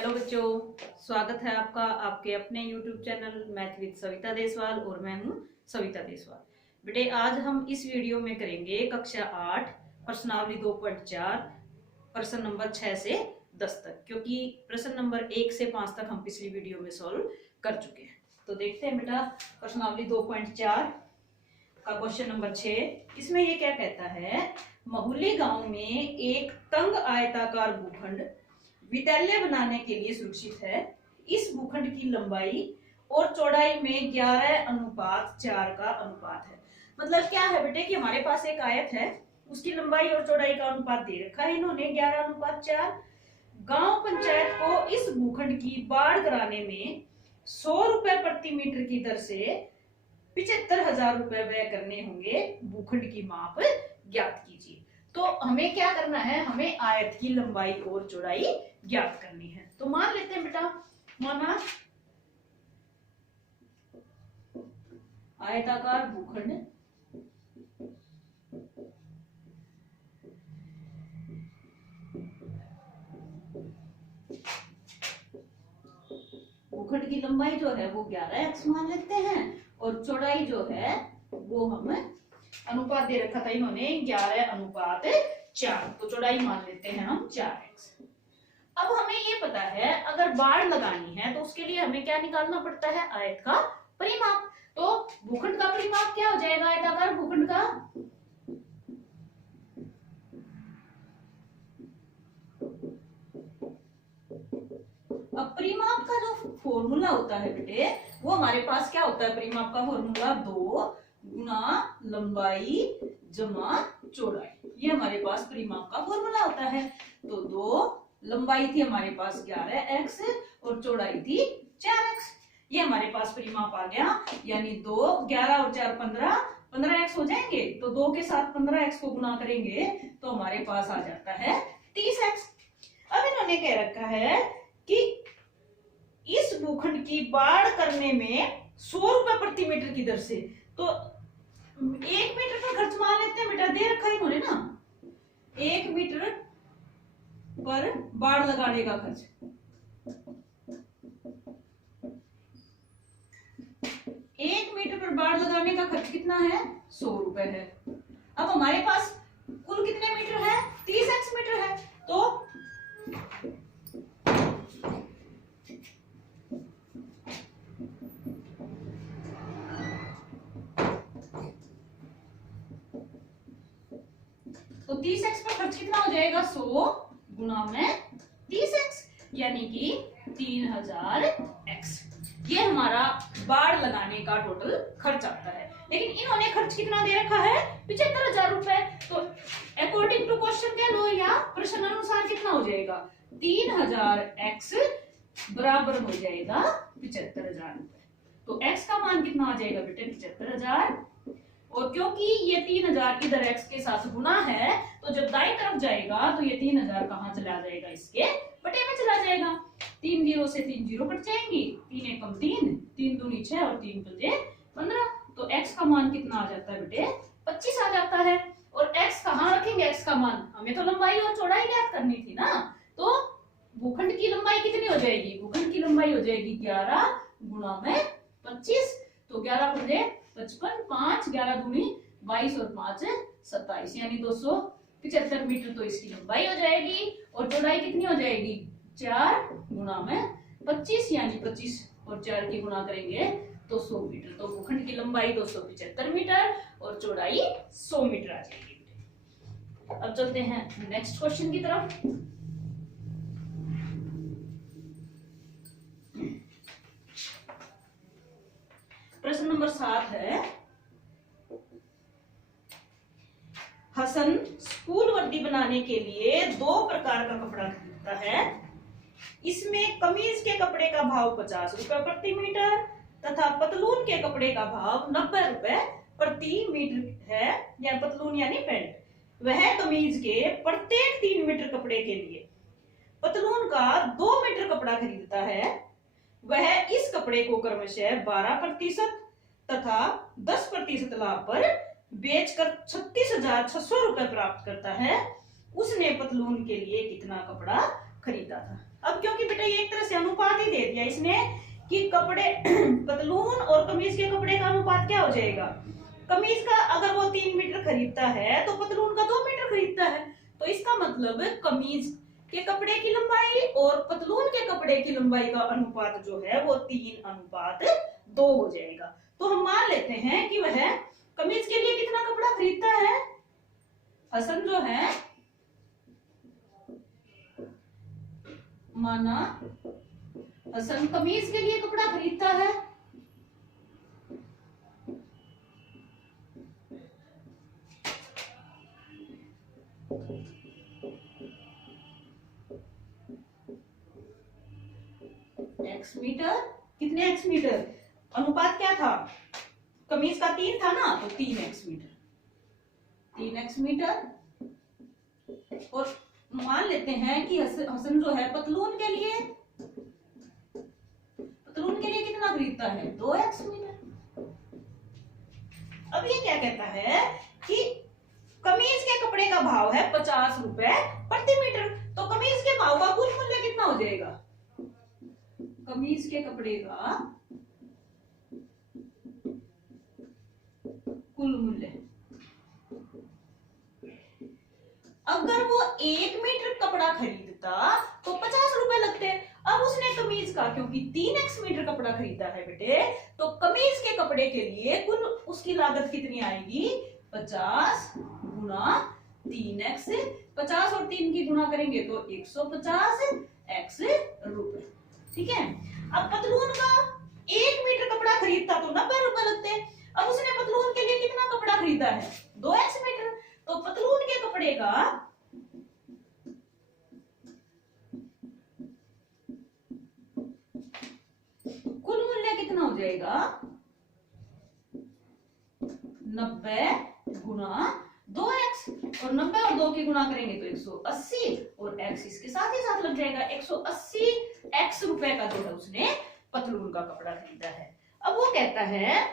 Hello बच्चों, स्वागत है आपका आपके अपने YouTube channel math with Savita Deswal और मैं हूं सविता देसवाल। बेटे आज हम इस वीडियो में करेंगे कक्षा 8 प्रश्नावली 2.4 प्रश्न नंबर 6 से 10 तक, क्योंकि प्रश्न नंबर 1 से 5 तक हम पिछली वीडियो में सॉल्व कर चुके हैं। तो देखते हैं बेटा प्रश्नावली 2.4 का क्वेश्चन नंबर 6। इसमें ये क्या कहता है, महुली गांव में एक तंग आयताकार भूखंड विद्यालय बनाने के लिए सुरक्षित है। इस भूखंड की लंबाई और चौड़ाई में 11:4 का अनुपात है। मतलब क्या है बेटे कि हमारे पास एक आयत है, उसकी लंबाई और चौड़ाई का अनुपात दे रखा है इन्होंने 11:4। गांव पंचायत को इस भूखंड की बाढ़ कराने में 100 रुपए प्रति मीटर की दर से 75,000 रुपए व्यय करने होंगे। भूखंड की माप ज्ञात कीजिए। तो हमें क्या करना है, हमें आयत की लंबाई और चौड़ाई ज्ञात करनी है। तो मान लेते हैं बेटा, माना आयताकार भूखंड भूखंड की लंबाई जो है वो 11x मान लेते हैं और चौड़ाई जो है वो हम अनुपात दे रखा था इन्होंने 11:4। तो चौड़ाई मान लेते हैं हम 4x। अब हमें ये पता है अगर बाढ़ लगानी है तो उसके लिए हमें क्या निकालना पड़ता है, आयत का परिमाप। तो भूखंड का परिमाप क्या हो जाएगा, आयताकार भूखंड का अब परिमाप का जो फॉर्मूला होता है बेटे वो हमारे पास क्या होता है, परिमाप का फॉर्मूला 2 गुना लंबाई जमा चौड़ाई। ये हमारे पास परिमाप का फॉर्मूला होता है। तो 2 लंबाई थी हमारे पास 11x और चौड़ाई थी 4x। ये हमारे पास परिमाप आ गया, यानी 2 11 और 4 15x हो जाएंगे। तो 2 के साथ 15x को गुना करेंगे तो हमारे पास आ जाता है 30x। अब इन्होंने कह रखा है कि इस भूखंड की बाढ़ करने में 100 रुपए प्रति मीटर की दर से, तो 1 मीटर का खर्च मान लेते हैं बेटा, दे रखा है इन्होंने ना 1 मीटर पर बाढ़ लगाने का खर्च। 1 मीटर पर बाढ़ लगाने का खर्च कितना है, 100 रुपए है। अब हमारे पास कुल कितने मीटर है, 30x मीटर है। तो तो 30x पर खर्च कितना हो जाएगा, 100 गुना में 30x, यानी कि 3000x। ये हमारा बाढ़ लगाने का टोटल खर्च आता है। लेकिन इन्होंने खर्च कितना दे रखा है, 75,000 रुपए। तो अकॉर्डिंग टू क्वेश्चन कह लो या प्रश्न अनुसार कितना हो जाएगा, 3000x बराबर हो जाएगा 75,000 रुपए। तो x का मान कितना आ जाएगा बेटे, 75,000। और क्योंकि ये 3000 इधर x के साथ गुना है तो जब दाईं तरफ जाएगा तो ये 3000 कहाँ चला जाएगा, इसके बटे में चला जाएगा। 3 0 से 3 0 कट जाएंगी, 3 एकम 3, 3 दूनी 6 और 3 पंजे 15। तो x का मान कितना आ जाता है बेटे, 25 आ जाता है। और x कहाँ रखेंगे, x का मान हमें तो लंबाई और चौड़ाई ज्ञात करनी थी ना। तो भूखंड की लंबाई कितनी हो जाएगी, भूखंड की लंबाई हो जाएगी 11 गुना में 25। तो 11 पंजे 55, 5 11 दूनी 22 और 5 27, यानी 275 मीटर तो इसकी लंबाई हो जाएगी। और चौड़ाई कितनी हो जाएगी, 4 गुना में 25, यानी 25 और 4 की गुना करेंगे तो 100 मीटर। तो भूखंड की लंबाई 275 मीटर और चौड़ाई 100 मीटर आ जाएगी। अब चलते हैं नेक्स्ट क्वेश्चन की तरफ। प्रश्न नंबर 7 है, हसन स्कूल वर्दी बनाने के लिए 2 प्रकार का कपड़ा खरीदता है। इसमें कमीज के कपड़े का भाव 50 रुपए प्रति मीटर तथा पतलून के कपड़े का भाव 90 रुपए प्रति मीटर है, या पतलून यानी पैंट। वह कमीज के प्रत्येक 3 मीटर कपड़े के लिए पतलून का 2 मीटर कपड़ा खरीदता है। वह इस कपड़े को क्रमशः 12% तथा 10% लाभ पर बेचकर 36,600 रुपए प्राप्त करता है। उसने पतलून के लिए कितना कपड़ा खरीदा था। अब क्योंकि बेटा ये एक तरह से अनुपात ही दे दिया इसने कि कपड़े पतलून और कमीज के कपड़े का अनुपात क्या हो जाएगा, कमीज का अगर वो 3 मीटर खरीदता है तो पतलून का 2 मीटर खरीदता है, तो इसका मतलब कमीज के कपड़े की लंबाई और पतलून के कपड़े की लंबाई का अनुपात जो है वो 3:2 हो जाएगा। तो हम मान लेते हैं कि वह कमीज के लिए कितना कपड़ा खरीदता है, हसन जो है माना हसन कमीज के लिए कपड़ा खरीदता है एक्स मीटर। कितने एक्स मीटर, अनुपात क्या था, कमीज का 3 था ना, तो 3 एक्स मीटर, 3 एक्स मीटर। और मान लेते हैं कि हसन जो है पतलून के लिए कितना खरीदता है, 2 एक्स मीटर। अब ये क्या कहता है कि कमीज के कपड़े का भाव है 50 रुपए प्रति मीटर, तो कमीज के भाव का कुल मूल्य कितना हो जाएगा, कमीज के कपड़े का कुल मूल्य, अगर वो 1 मीटर कपड़ा खरीदता तो 50 रुपए लगते। अब उसने कमीज का क्योंकि 3x मीटर कपड़ा खरीदा है बेटे, तो कमीज के कपड़े के लिए कुल उसकी लागत कितनी आएगी, 50 गुना 3x, 50 और 3 की गुणा करेंगे तो 150 x रुपए। ठीक है। अब पतलून का 1 मीटर कपड़ा खरीदता तो 90 रुपए लगते। अब उसने पतलून के लिए कितना कपड़ा खरीदा है, 2x मीटर, तो पतलून के कपड़े का कुल मूल्य कितना हो जाएगा, 90 गुना 2x, और 90 और 2 की गुणा करेंगे तो 180, और x इसके साथ ही साथ लग जाएगा, 180 x रुपए का जो है उसने पतलून का कपड़ा खरीदा है। अब वो कहता है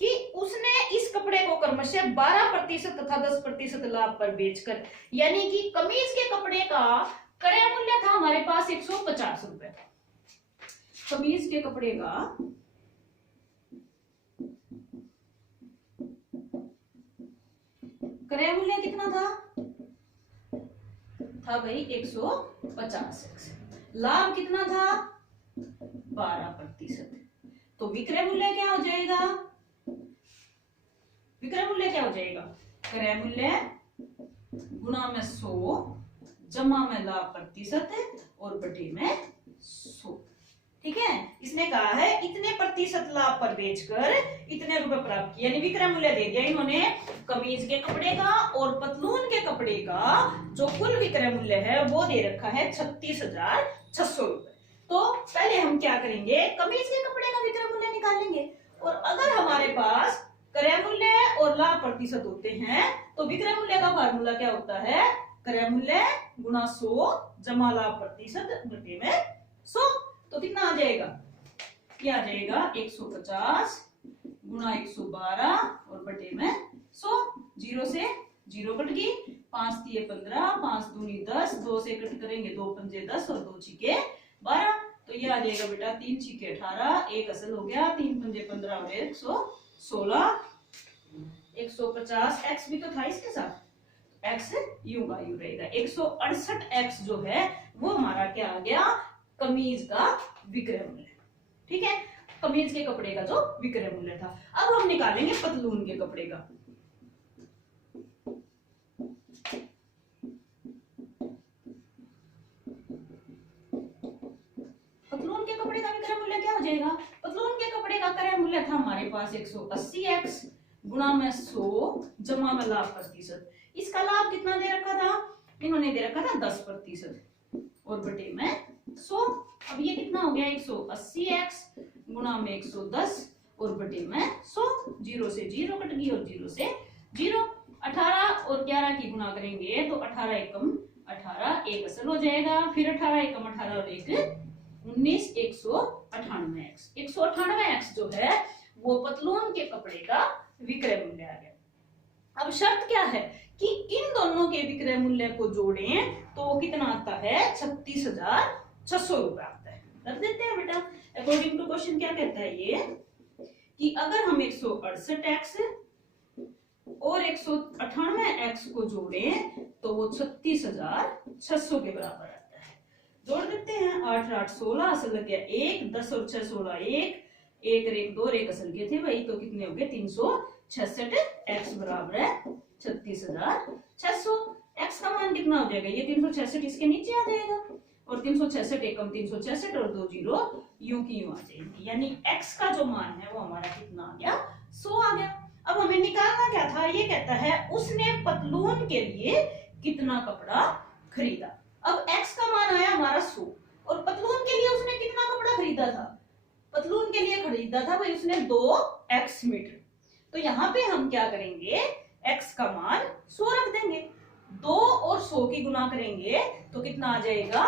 कि उसने इस कपड़े को क्रमशः 12% तथा 10% लाभ पर बेचकर, यानी कि कमीज के कपड़े का क्रय मूल्य था हमारे पास 150 रुपए, कमीज के कपड़े का क्रय मूल्य कितना था भाई 150, लाभ कितना था 12%, तो विक्रय मूल्य क्या हो जाएगा, विक्रय मूल्य क्या हो जाएगा, क्रय मूल्य गुणा में 100 जमा में लाभ प्रतिशत और बटे में 100। ठीक है। इसने कहा है इतने प्रतिशत लाभ पर बेचकर इतने रुपए प्राप्त किए, यानी विक्रय मूल्य दे दिया इन्होंने कमीज के कपड़े का और पतलून के कपड़े का जो कुल विक्रय मूल्य है वो दे रखा है 36,600 रुपए। तो पहले हम क्या करेंगे, कमीज के कपड़े का विक्रय मूल्य निकालेंगे, और अगर हमारे पास क्रय मूल्य और लाभ प्रतिशत होते हैं तो विक्रय मूल्य का फार्मूला क्या होता है, क्रय मूल्य गुणा 100 जमा लाभ प्रतिशत बटे में 100। तो कितना आ जाएगा, क्या आ जाएगा 150 गुणा 112 और बटे में 100। 0 से 0 कट गई, 5 तिये 15, 5 दूनी 10, 2 से कट करेंगे 2 पंजे 10 और 2 छिके 12, तो ये आ जाएगा बेटा 3 छिके 18, 1 असल हो गया, 3 पंजे 15 और 116, 150 x भी तो था इसके साथ, x यूं का यूं रहेगा, 168 x जो है वो हमारा क्या आ गया, कमीज का विक्रय मूल्य। ठीक है, कमीज के कपड़े का जो विक्रय मूल्य था। अब हम निकालेंगे पतलून के कपड़े का। पतलून के कपड़े का विक्रय मूल्य क्या हो जाएगा, पतलून के कपड़े का क्रय मूल्य था हमारे पास 180x गुणा में 100 जमा में लाभ प्रतिशत। इसका लाभ कितना दे रखा था, इन्होंने दे रखा था 10% और बटे में 100। अब ये कितना हो गया 180x गुणा में 110 और बटे में 100। 0 से 0 कट गई और 0 से 0, 18 और 11 की गुणा करेंगे तो 18 एकम 18, 1 असल हो जाएगा, फिर 18 एकम 18 और 1 19, 198x। 198x जो है वो पतलून के कपड़े का विक्रय मूल्य आ गया। अब शर्त क्या है कि इन दोनों के विक्रय मूल्य को जोड़ें तो वो कितना आता है, 36,600 रुपए आता है। रख देते हैं बेटा। अकॉर्डिंग टू क्वेश्चन क्या कहता है ये कि अगर हम 168x और 198x को जोड़ें तो वो 36,600 के बराबर आता है। जोड़ देते हैं, 8 8 16 असल लग गया 1, 10 और 6 16 1, 1 और 1 2 और 1 असल के थे भाई, तो कितने हो गए 366। x बराबर है 36,600। x का मान कितना हो जाएगा, ये 366 इसके नीचे आ जाएगा और 366 एकम 366 और 2 जीरो यूं की यूं आ जाएंगे, यानी x का जो मान है वो हमारा कितना आ गया, 100 आ गया। अब हमें निकालना क्या था, ये कहता है उसने पतलून के लिए कितना कपड़ा खरीदा। अब x का मान आया हमारा 100 और पतलून के लिए उसने कितना कपड़ा खरीदा था, पतलून के लिए खरीदा था भाई उसने 2x मीटर। तो यहाँ पे हम क्या करेंगे, x का मान 100 रख देंगे, 2 और 100 की गुना करेंगे तो कितना आ जाएगा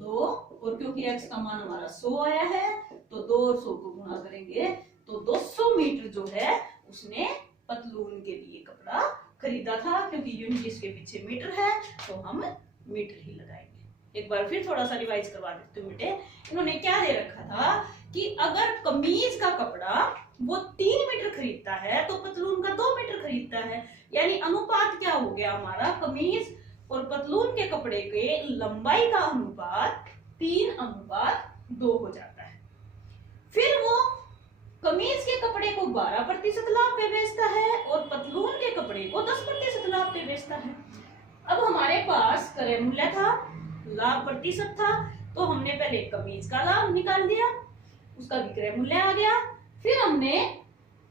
2, और क्योंकि x का मान हमारा 100 आया है तो 2 और 100 को गुना करेंगे तो 200 मीटर जो है उसने पतलून के लिए कपड़ा खरीदा था। क्योंकि यूनिट इसके पीछे मीटर है तो हम मीटर ही लगाएंगे। एक बार फिर थोड़ा सा रिवाइज करवा देते हैं बेटे। इन्होंने क्या दे रखा था कि अगर कमीज का कपड़ा वो 3 मीटर खरीदता है तो पतलून का 2 मीटर खरीदता है, यानी अनुपात क्या हो गया हमारा, कमीज और पतलून के कपड़े के लंबाई का अनुपात 3:2 हो जाता है। फिर वो कमीज के कपड़े को 12% लाभ पे बेचता है और पतलून के कपड़े को 10% लाभ पे बेचता है। अब हमारे पास क्रय मूल्य था, लाभ प्रतिशत था, तो हमने पहले कमीज का लाभ निकाल दिया, उसका विक्रय मूल्य आ गया। फिर हमने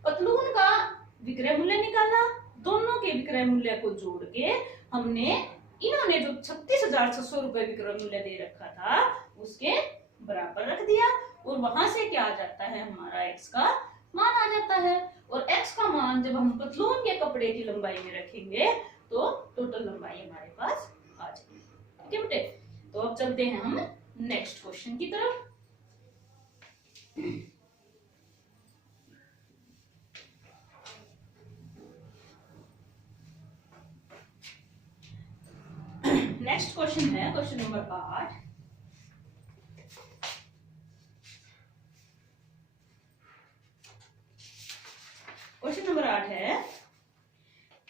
पतलून का विक्रय मूल्य निकाला, दोनों के विक्रय मूल्य को जोड़ के हमने इन्होंने जो 36,600 रुपए विक्रय मूल्य दे रखा था उसके बराबर रख दिया और वहां से क्या आ जाता है, हमारा x का मान आ जाता है। और x का मान जब हम पतलून के कपड़े की लंबाई में रखेंगे तो टोटल लंबाई हमारे पास आ जाएगी। ठीक है बेटे, तो अब चलते हैं हम नेक्स्ट क्वेश्चन की तरफ। नेक्स्ट क्वेश्चन है क्वेश्चन नंबर 8। क्वेश्चन नंबर 8 है,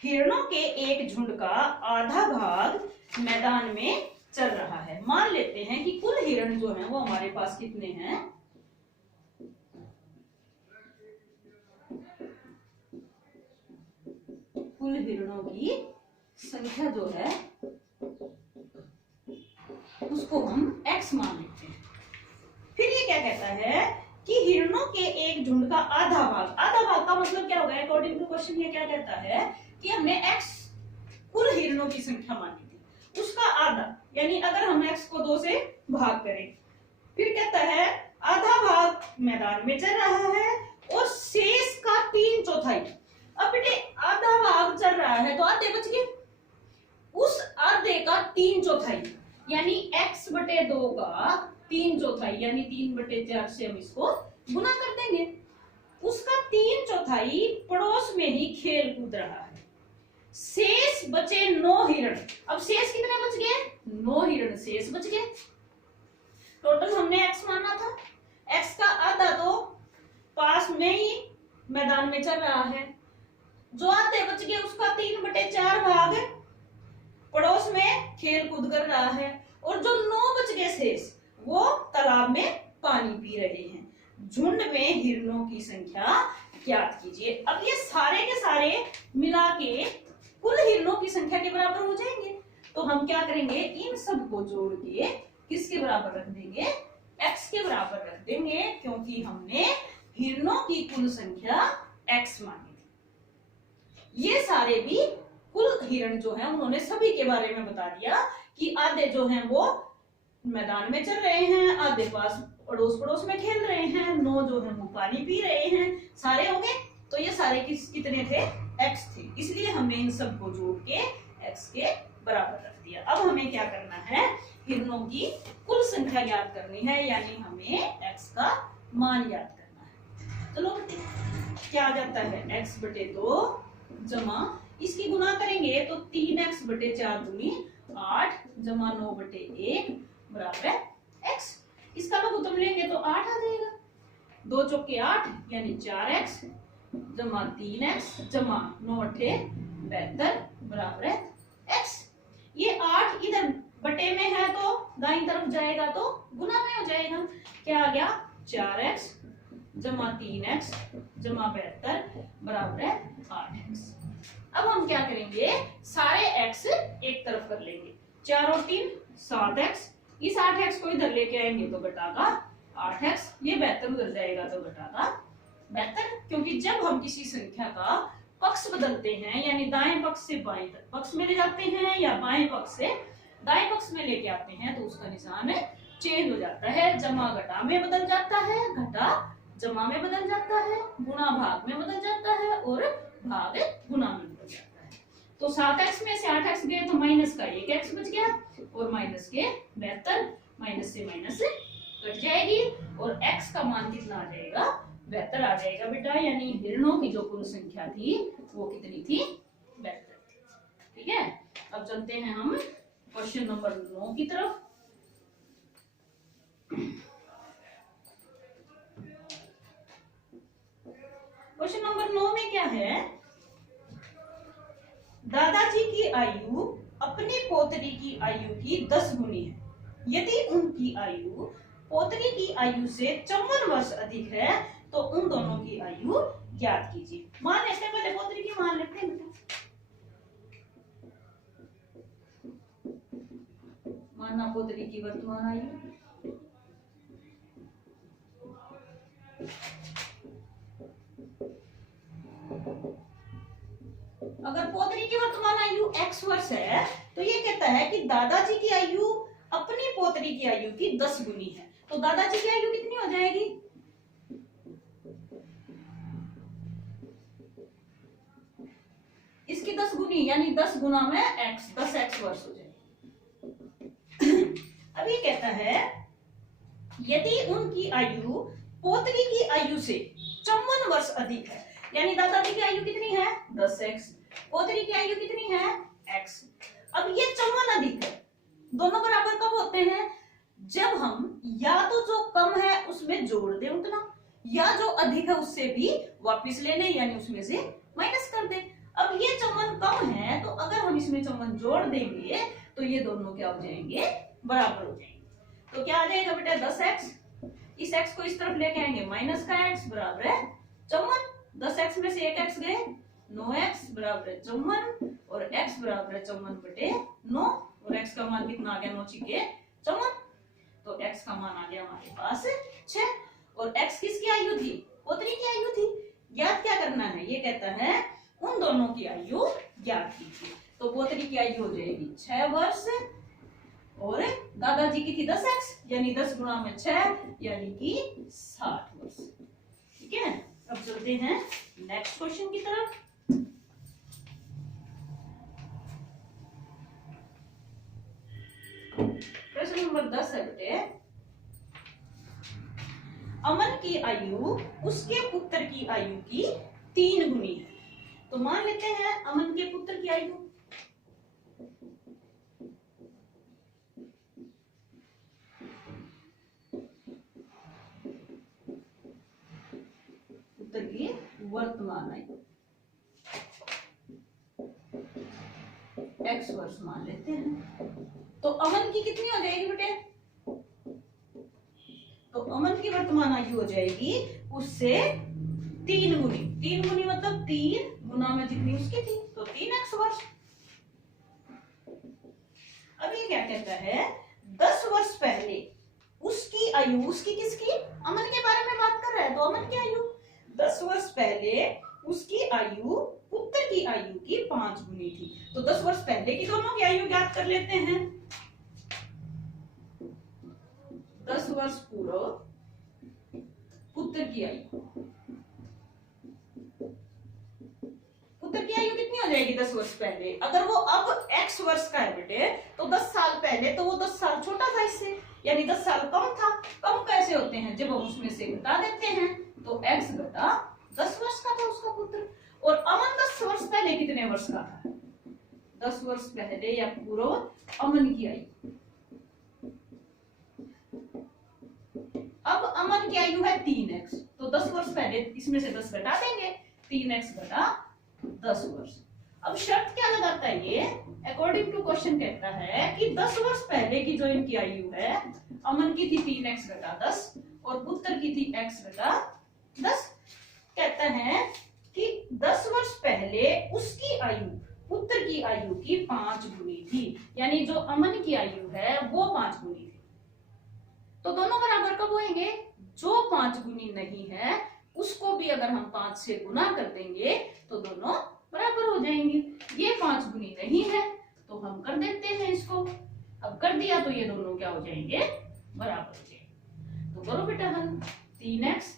हिरणों के एक झुंड का आधा भाग मैदान में चल रहा है। मान लेते हैं कि कुल हिरण जो है वो हमारे पास कितने हैं, कुल हिरणों की संख्या जो है उसको हम x मान लेते हैं। फिर ये क्या कहता है कि हिरणों के एक झुंड का आधा भाग, आधा भाग का मतलब क्या होगा, अकॉर्डिंग टू क्वेश्चन ये क्या कहता है कि हमने x कुल हिरणों की संख्या मानी थी, उसका आधा, यानी अगर हम x को 2 से भाग करें, फिर कहता है आधा भाग मैदान में चल रहा है और शेष का 3/4। अब बेटे आधा भाग चल रहा है तो आधे बच गए, उस आधे का 3/4 यानी x/2 का 3/4 यानी 3/4 से हम इसको गुना कर देंगे। उसका 3/4 पड़ोस में ही खेल कूद रहा है, शेष बचे 9 हिरण। अब शेष कितने बच गए, 9 हिरण शेष बच गए। टोटल हमने x माना था, x का आधा तो पास में ही मैदान में चल रहा है, जो आधे बच गए उसका 3/4 भाग पड़ोस में खेल कूद कर रहा है और जो 9 बच गए शेष वो तालाब में पानी पी रहे हैं। झुंड में हिरणों की संख्या ज्ञात कीजिए। अब ये सारे के सारे मिला के कुल हिरणों की संख्या के बराबर हो जाएंगे, तो हम क्या करेंगे, इन सब को जोड़ के किसके बराबर रख देंगे, x के बराबर रख देंगे, क्योंकि हमने हिरणों की कुल संख्या x मानी थी। ये सारे भी कुल हिरण जो है उन्होंने सभी के बारे में बता दिया कि आधे जो हैं वो मैदान में चल रहे हैं, आधे पास अड़ोस पड़ोस में खेल रहे हैं, 9 जो है वो पानी पी रहे हैं, सारे हो गए। तो ये सारे कितने थे, x थे, इसलिए हमने इन सब को जोड़ के x के बराबर रख दिया। अब हमें क्या करना है, हिरणों की कुल संख्या ज्ञात करनी है, यानी हमें x का मान ज्ञात करना है। चलो क्या आ जाता है, x/2 जमा इसकी गुना करेंगे तो 3x बटे 4 दूनी 8 जमा 9 बटे 1 बराबर है x। इसका लघुत्तम लेंगे तो 8 आ जाएगा। 2 चौके 8 यानी 4x जमा 3x जमा 9 अठे 72 बराबर है x। ये 8 इधर बटे में है तो दाईं तरफ जाएगा तो गुना में हो जाएगा। क्या आ गया 4x जमा 3x जमा 72 बराबर है 8x। अब हम क्या करेंगे सारे x एक तरफ कर लेंगे। 4 और 3 7x, इस 8x को इधर लेके आएंगे तो घटागा 8x, ये 72 उधर जाएगा तो घटागा 72। क्योंकि जब हम किसी संख्या का पक्ष बदलते हैं यानी दाएं पक्ष से बाएं पक्ष में ले जाते हैं या बाएं पक्ष से दाएं पक्ष में लेके आते हैं तो उसका निशान चेंज हो जाता है। जमा घटा में बदल जाता है, घटा जमा में बदल जाता है, गुणा भाग में बदल जाता है और भाग गुना में बदल जाता है। तो 7x में से 8x गए तो माइनस का 1x बच गया और माइनस के 72, माइनस से माइनस कट जाएगी और x का मान कितना आ जाएगा 72 आ जाएगा बेटा। यानी हिरणों की जो कुल संख्या थी वो कितनी थी 72। ठीक है, अब चलते हैं हम क्वेश्चन नंबर 9 की तरफ। क्वेश्चन नंबर 9 में क्या है, दादाजी की आयु अपनी पोतरी की आयु की 10 गुनी है। यदि उनकी आयु पोतरी की आयु से 54 वर्ष अधिक है तो उन दोनों की आयु ज्ञात कीजिए। मान लेते हैं, पहले पोतरी की मान लेते हैं। मानना पोतरी की वर्तमान आयु अगर पोतरी की वर्तमान आयु x वर्ष है तो ये कहता है कि दादाजी की आयु अपनी पोतरी की आयु की 10 गुनी है। तो दादाजी की आयु कितनी हो जाएगी, इसकी 10 गुनी यानी 10 गुना में x, 10x वर्ष हो जाएगी। अब ये कहता है यदि उनकी आयु पोतरी की आयु से 54 वर्ष अधिक है, यानी दादाजी की आयु कितनी है 10x, पोतरी की आयु कितनी है x। अब ये 54 अधिक है, दोनों बराबर कब होते हैं, जब हम या तो जो कम है उसमें जोड़ दें उतना, या जो अधिक है उससे भी वापस ले लें यानी उसमें से माइनस कर दें। अब ये 54 कम है तो अगर हम इसमें 54 जोड़ देंगे तो ये दोनों क्या हो जाएंगे बराबर हो जाएंगे। तो क्या आ जाएगा बेटा 10x, इस x को इस तरफ लेके आएंगे माइनस का x बराबर है 54, 10x में से एक x गए 9x बराबर है 54 और x बराबर है 54 बटे 9 और x का मान कितना आ गया 9 छिके 54, तो x का मान आ गया हमारे पास 6 और x किसकी आयु थी पोतरी की आयु थी। ज्ञात क्या करना है, ये कहता है उन दोनों की आयु ज्ञात कीजिए। तो पोतरी की आयु हो जाएगी 6 वर्ष और दादाजी की थी 10x यानी 10 गुणा में 6 यानी कि 60 वर्ष। ठीक है, अब चलते हैं नेक्स्ट क्वेश्चन की तरफ। प्रश्न नंबर 10 है बेटे, अमन की आयु उसके पुत्र की आयु की 3 गुनी है। तो मान लेते हैं अमन के पुत्र की आयु, पुत्र की वर्तमान आयु x वर्ष मान लेते हैं। तो अमन की कितनी हो जाएगी बेटे, तो अमन की वर्तमान आयु हो जाएगी उससे 3 गुनी, 3 गुनी मतलब 3 गुना में जितनी उसकी थी तो 3x वर्ष। अब ये क्या कहता है 10 वर्ष पहले उसकी आयु, उसकी किसकी, अमन के बारे में बात कर रहा है तो अमन की आयु 10 वर्ष पहले उसकी आयु पुत्र की आयु की 5 गुनी थी। तो 10 वर्ष पहले की दोनों की आयु ज्ञात कर लेते हैं। 10 वर्ष पूर्व पुत्र की आयु, पुत्र की आयु कितनी हो जाएगी 10 वर्ष पहले, अगर वो अब x वर्ष का है बेटे तो 10 साल पहले तो वो 10 साल छोटा था इससे, यानी 10 साल कम था। कम कैसे होते हैं, जब हम उसमें से घटा देते हैं तो x घटा 10 वर्ष का था उसका पुत्र और अमन 10 वर्ष पहले कितने वर्ष का था? 10 वर्ष पहले या पूर्व अमन की आयु। अब अमन की आयु है 3x, तो 10 वर्ष पहले इसमें से 10 घटा देंगे, 3x घटा 10 वर्ष। अब शर्त क्या लगाता है ये, अकॉर्डिंग टू क्वेश्चन कहता है कि 10 वर्ष पहले की जो इनकी आयु है, अमन की थी 3x घटा 10 और पुत्र की थी x घटा 10। कहता है कि 10 वर्ष पहले उसकी आयु पुत्र की आयु की 5 गुनी थी, यानी जो अमन की आयु है वो 5 गुनी थी। तो दोनों बराबर कब होंगे? जो 5 गुनी नहीं है उसको भी अगर हम 5 से गुना कर देंगे तो दोनों बराबर हो जाएंगे। ये 5 गुनी नहीं है तो हम कर देते हैं इसको। अब कर दिया तो ये दोनों क्या हो जाएंगे? बराबर हो जाएंगे। तो करो बेटा हल। 3x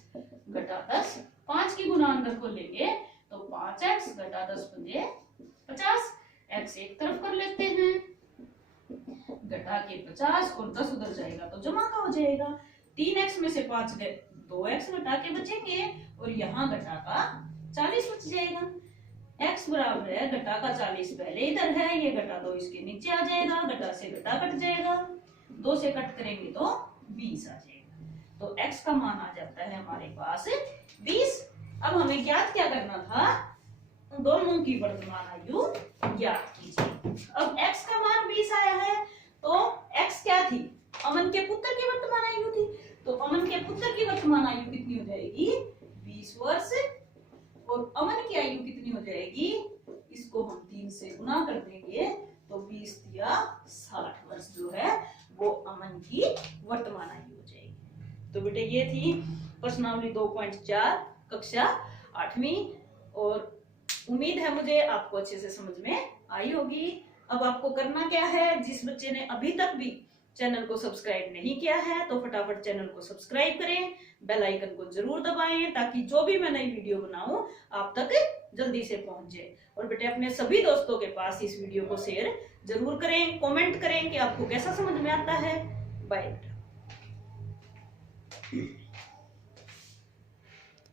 घटा 10, 5 की गुना अंदर को लेंगे तो 5x घटा 10 बचे 50। x एक तरफ कर लेते हैं, घटा के 50 और 10 उधर जाएगा तो जमा का हो जाएगा। 3x में से 5 गए, 2x घटा के बचेंगे और यहाँ घटा का 40 बच जाएगा। x बराबर है घटा का 40 पहले इधर है, ये घटा 2 इसके नीचे आ जाएगा, घटा से घटा कट जाएगा, 2 से कट करेंगे तो 20 आ जाएगा। तो x का मान आ जाता है हमारे पास 20। अब हमें ज्ञात क्या करना था? दोनों की वर्तमान आयु ज्ञात कीजिए। अब x का मान 20 आया है तो x क्या थी? अमन के पुत्र की वर्तमान आयु थी। तो अमन के पुत्र की वर्तमान आयु कितनी हो जाएगी? 20 वर्ष। और अमन की आयु कितनी हो जाएगी? इसको हम 3 से गुना कर देंगे तो 20 या 60 वर्ष जो है वो अमन की वर्तमान आयु हो जाएगी। तो बेटे ये थी प्रश्नावली 2.4 कक्षा 8वीं और उम्मीद है मुझे आपको अच्छे से समझ में आई होगी। अब आपको करना क्या है, जिस बच्चे ने अभी तक भी चैनल को सब्सक्राइब नहीं किया है तो फटाफट चैनल को सब्सक्राइब करें, बेल आइकन को जरूर दबाएं ताकि जो भी मैं नई वीडियो बनाऊं आप तक जल्दी से पहुंच जाए। और बेटे अपने सभी दोस्तों के पास इस वीडियो को शेयर जरूर करें, कमेंट करें कि आपको कैसा समझ में आता है। बाय बेटा।